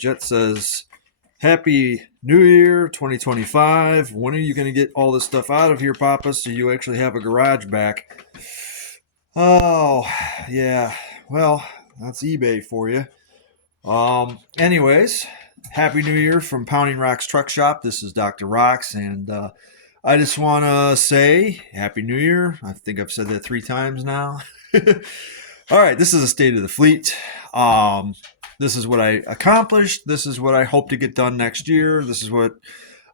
Jet says, Happy New Year 2025. When are you going to get all this stuff out of here, Papa, so you actually have a garage back? Oh, yeah. Well, that's eBay for you. Anyways, Happy New Year from Pounding Rocks Truck Shop. This is Dr. Rocks, and I just want to say Happy New Year. I think I've said that 3 times now. All right, this is a state of the fleet. This is what I accomplished. This is what I hope to get done next year. This is what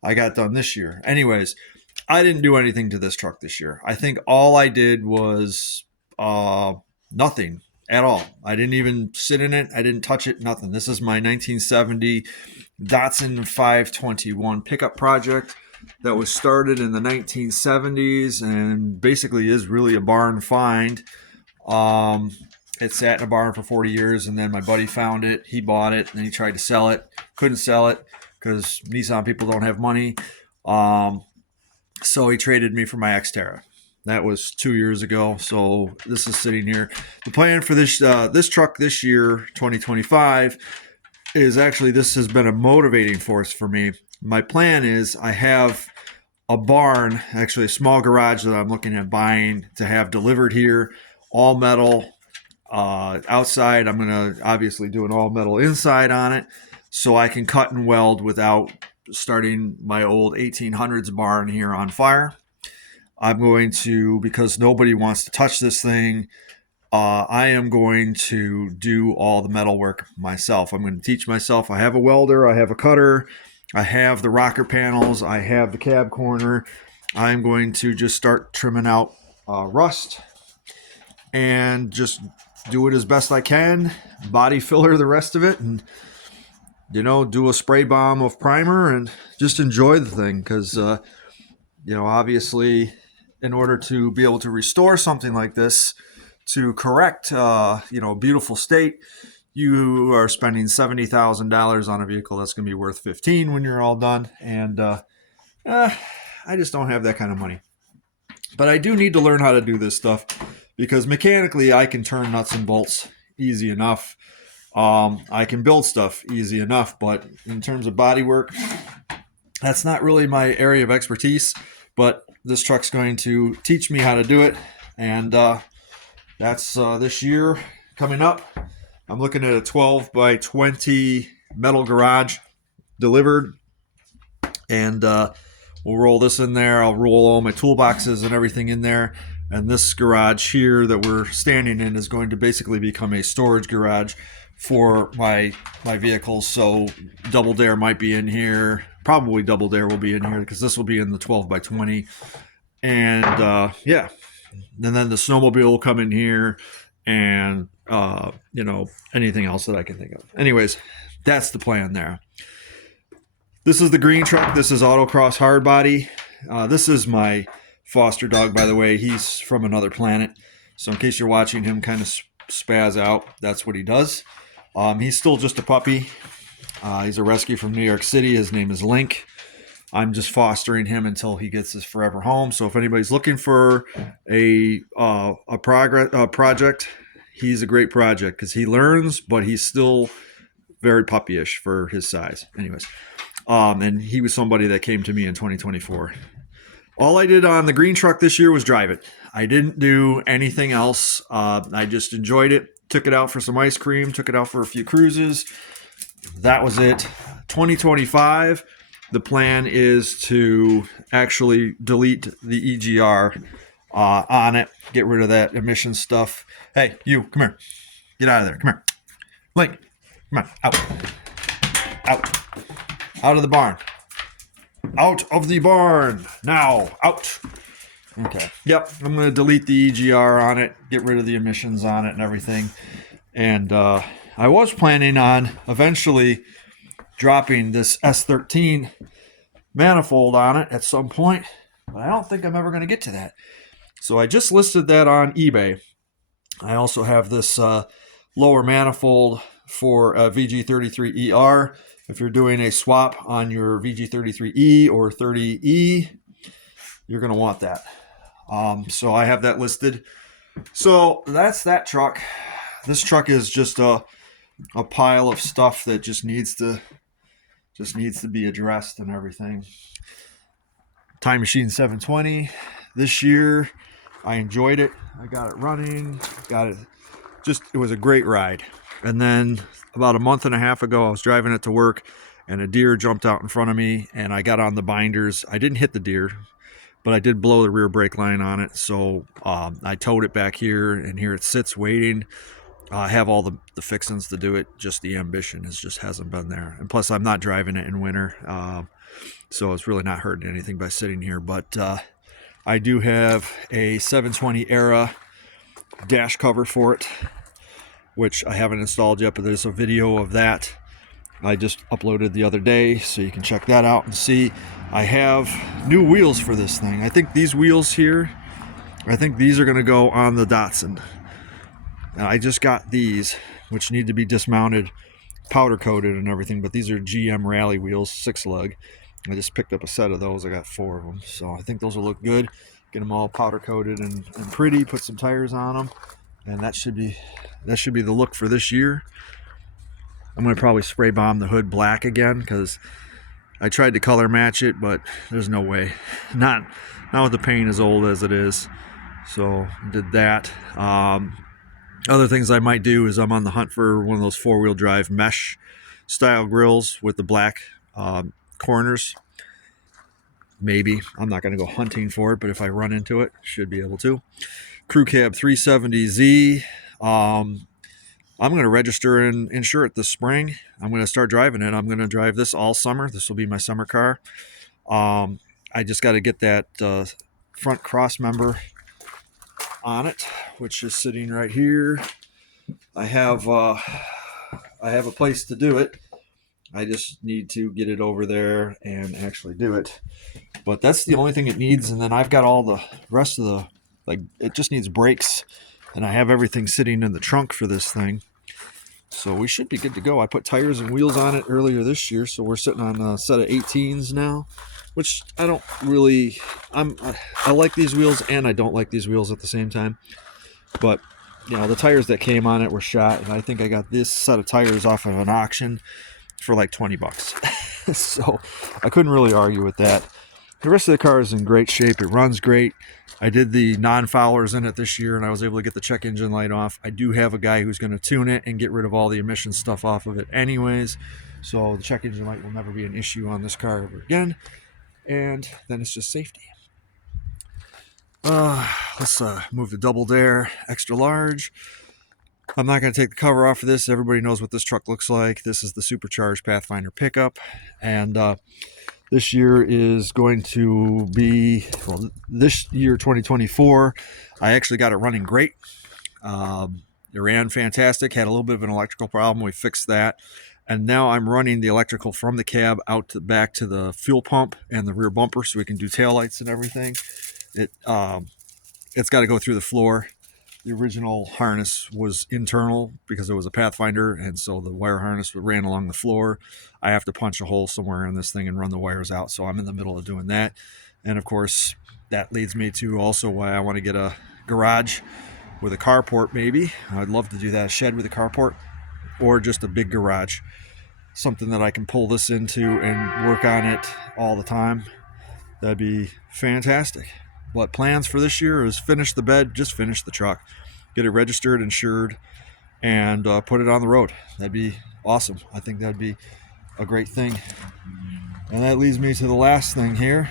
I got done this year. Anyways, I didn't do anything to this truck this year. I think all I did was nothing at all. I didn't even sit in it. I didn't touch it, nothing. This is my 1970 Datsun 521 pickup project that was started in the 1970s and basically is really a barn find. It sat in a barn for 40 years, and then my buddy found it. He bought it, and then he tried to sell it. Couldn't sell it because Nissan people don't have money. So he traded me for my Xterra. That was 2 years ago, so this is sitting here. The plan for this truck this year, 2025, is actually, this has been a motivating force for me. My plan is I have a barn, actually a small garage that I'm looking at buying to have delivered here, all metal. Outside, I'm going to obviously do an all metal inside on it so I can cut and weld without starting my old 1800s barn here on fire. I'm going to, because nobody wants to touch this thing, I am going to do all the metal work myself. I'm going to teach myself. I have a welder, I have a cutter, I have the rocker panels, I have the cab corner. I'm going to just start trimming out rust and just do it as best I can, body filler the rest of it, and do a spray bomb of primer and just enjoy the thing. Because obviously, in order to be able to restore something like this, to correct a beautiful state, you are spending $70,000 on a vehicle that's going to be worth 15 when you're all done. And I just don't have that kind of money. But I do need to learn how to do this stuff, because mechanically I can turn nuts and bolts easy enough. I can build stuff easy enough, but in terms of body work, that's not really my area of expertise. But this truck's going to teach me how to do it, and that's this year coming up. I'm looking at a 12 by 20 metal garage delivered, and we'll roll this in there. I'll roll all my toolboxes and everything in there. And this garage here that we're standing in is going to basically become a storage garage for my vehicles. So Double Dare might be in here. Probably Double Dare will be in here, because this will be in the 12 by 20. And yeah. And then the snowmobile will come in here, and anything else that I can think of. Anyways, that's the plan there. This is the green truck. This is Autocross Hardbody. This is my foster dog, by the way. He's from another planet, so in case you're watching him kind of spaz out, that's what he does. He's still just a puppy. He's a rescue from New York City. His name is Link. I'm just fostering him until he gets his forever home. So if anybody's looking for a project, he's a great project, because he learns, but he's still very puppyish for his size. Anyways, and he was somebody that came to me in 2024. All I did on the green truck this year was drive it. I didn't do anything else. I just enjoyed it. Took it out for some ice cream. Took it out for a few cruises. That was it. 2025, the plan is to actually delete the EGR on it. Get rid of that emission stuff. Hey, you, come here. Get out of there. Come here. Link, come on. Out. Out. Out of the barn. Out of the barn. Now. Out. Okay. Yep. I'm going to delete the EGR on it. Get rid of the emissions on it and everything. And I was planning on eventually dropping this S13 manifold on it at some point, but I don't think I'm ever going to get to that. So I just listed that on eBay. I also have this lower manifold for a VG33ER. If you're doing a swap on your VG33E or 30E, you're going to want that. So I have that listed. So that's that truck. This truck is just a a pile of stuff that just needs to be addressed and everything. Time Machine 720 this year, I enjoyed it. I got it running, it was a great ride. And then about a month and a half ago, I was driving it to work and a deer jumped out in front of me and I got on the binders. I didn't hit the deer, but I did blow the rear brake line on it. So I towed it back here, and here it sits waiting. I have all the fixings to do it. Just the ambition just hasn't been there. And plus, I'm not driving it in winter. So it's really not hurting anything by sitting here. But I do have a 720 era dash cover for it, which I haven't installed yet, but there's a video of that I just uploaded the other day, so you can check that out and see. I have new wheels for this thing. I think these wheels here, I think these are going to go on the Datsun. And I just got these, which need to be dismounted, powder coated and everything, but these are GM Rally wheels, 6-lug. I just picked up a set of those. I got 4 of them, so I think those will look good. Get them all powder coated and pretty, put some tires on them, and that should be the look for this year. I'm going to probably spray bomb the hood black again, because I tried to color match it, but there's no way. Not with the paint as old as it is. So did that. Other things I might do is I'm on the hunt for one of those 4-wheel drive mesh style grills with the black corners. Maybe. I'm not going to go hunting for it, but if I run into it, should be able to. Crew Cab 370Z. I'm going to register and insure it this spring. I'm going to start driving it. I'm going to drive this all summer. This will be my summer car. I just got to get that front cross member on it, which is sitting right here. I have a place to do it. I just need to get it over there and actually do it. But that's the only thing it needs, and then I've got all the rest of it just needs brakes. And I have everything sitting in the trunk for this thing. So we should be good to go. I put tires and wheels on it earlier this year, so we're sitting on a set of 18s now, which I don't really... I like these wheels and I don't like these wheels at the same time. But, the tires that came on it were shot, and I think I got this set of tires off of an auction for like $20. So I couldn't really argue with that. The rest of the car is in great shape. It runs great. I did the non-foulers in it this year, and I was able to get the check engine light off. I do have a guy who's going to tune it and get rid of all the emission stuff off of it anyways. So the check engine light will never be an issue on this car ever again. And then it's just safety. Let's move to Double Dare Extra Large. I'm not going to take the cover off of this. Everybody knows what this truck looks like. This is the supercharged Pathfinder pickup. And this year is going to be, this year 2024, I actually got it running great. It ran fantastic, had a little bit of an electrical problem. We fixed that. And now I'm running the electrical from the cab out to back to the fuel pump and the rear bumper so we can do taillights and everything. It's got to go through the floor. The original harness was internal because it was a Pathfinder, and so the wire harness ran along the floor. I have to punch a hole somewhere in this thing and run the wires out, so I'm in the middle of doing that. And of course, that leads me to also why I want to get a garage with a carport maybe. I'd love to do that, a shed with a carport, or just a big garage. Something that I can pull this into and work on it all the time. That'd be fantastic. What plans for this year is finish the bed, just finish the truck, get it registered, insured, and put it on the road. That'd be awesome. I think that'd be a great thing. And that leads me to the last thing here.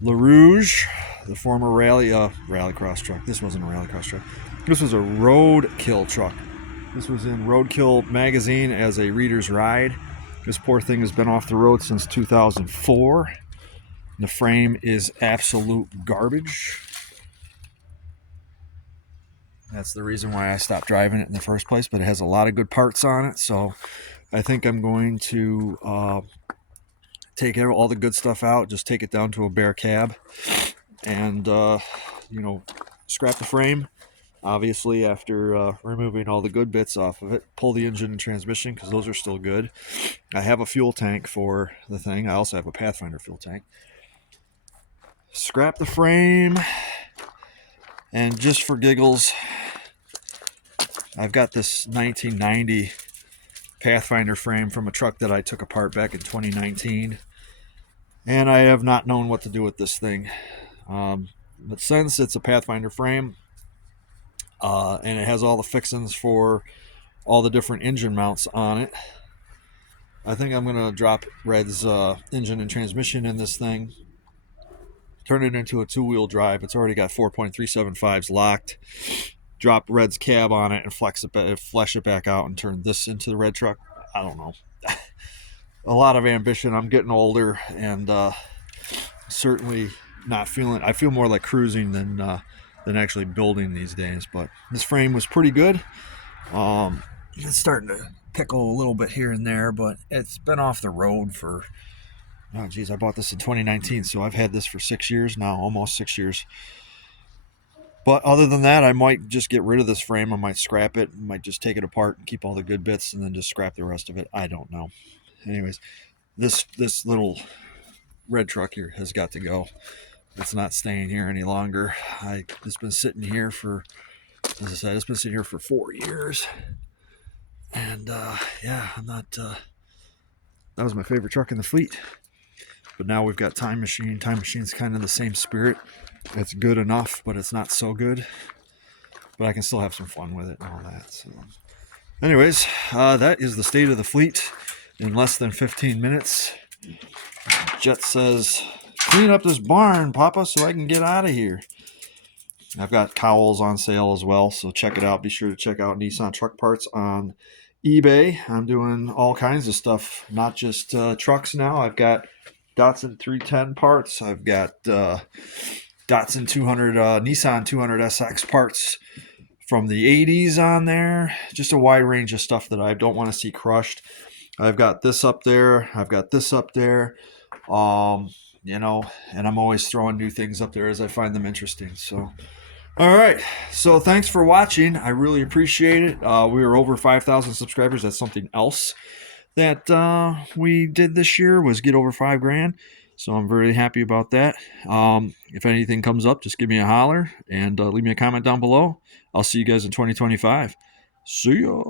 LaRouge, the former rallycross truck. This wasn't a rallycross truck. This was a roadkill truck. This was in Roadkill magazine as a reader's ride. This poor thing has been off the road since 2004. The frame is absolute garbage. That's the reason why I stopped driving it in the first place, but it has a lot of good parts on it, so I think I'm going to take all the good stuff out, just take it down to a bare cab, and scrap the frame, obviously, after removing all the good bits off of it. Pull the engine and transmission, because those are still good. I have a fuel tank for the thing. I also have a Pathfinder fuel tank. Scrap the frame, and just for giggles, I've got this 1990 Pathfinder frame from a truck that I took apart back in 2019. And I have not known what to do with this thing. But since it's a Pathfinder frame, and it has all the fixings for all the different engine mounts on it, I think I'm going to drop Red's engine and transmission in this thing, turn it into a two-wheel drive. It's already got 4.375s locked. Drop Red's cab on it and flesh it back out and turn this into the Red truck. I don't know. A lot of ambition. I'm getting older and certainly not feeling. I feel more like cruising than actually building these days. But this frame was pretty good. It's starting to pickle a little bit here and there, but it's been off the road for, oh geez, I bought this in 2019, so I've had this for 6 years now, almost 6 years. But other than that, I might just get rid of this frame. I might scrap it, might just take it apart and keep all the good bits and then just scrap the rest of it. I don't know. Anyways, this little Red truck here has got to go. It's not staying here any longer. It's been sitting here for, as I said, it's been sitting here for 4 years. And yeah, I'm not, that was my favorite truck in the fleet. But now we've got Time Machine. Time Machine's kind of the same spirit. It's good enough, but it's not so good. But I can still have some fun with it and all that. So, anyways, that is the state of the fleet in less than 15 minutes. Jet says, clean up this barn, Papa, so I can get out of here. I've got cowls on sale as well, so check it out. Be sure to check out Nissan Truck Parts on eBay. I'm doing all kinds of stuff, not just trucks now. I've got Datsun 310 parts. I've got Datsun 200, Nissan 200 SX parts from the 80s on there. Just a wide range of stuff that I don't want to see crushed. I've got this up there. I've got this up there. You know, and I'm always throwing new things up there as I find them interesting. So, all right. So thanks for watching. I really appreciate it. We are over 5,000 subscribers. That's something else that we did this year, was get over 5 grand. So I'm very happy about that. If anything comes up, just give me a holler and leave me a comment down below. I'll see you guys in 2025. See ya.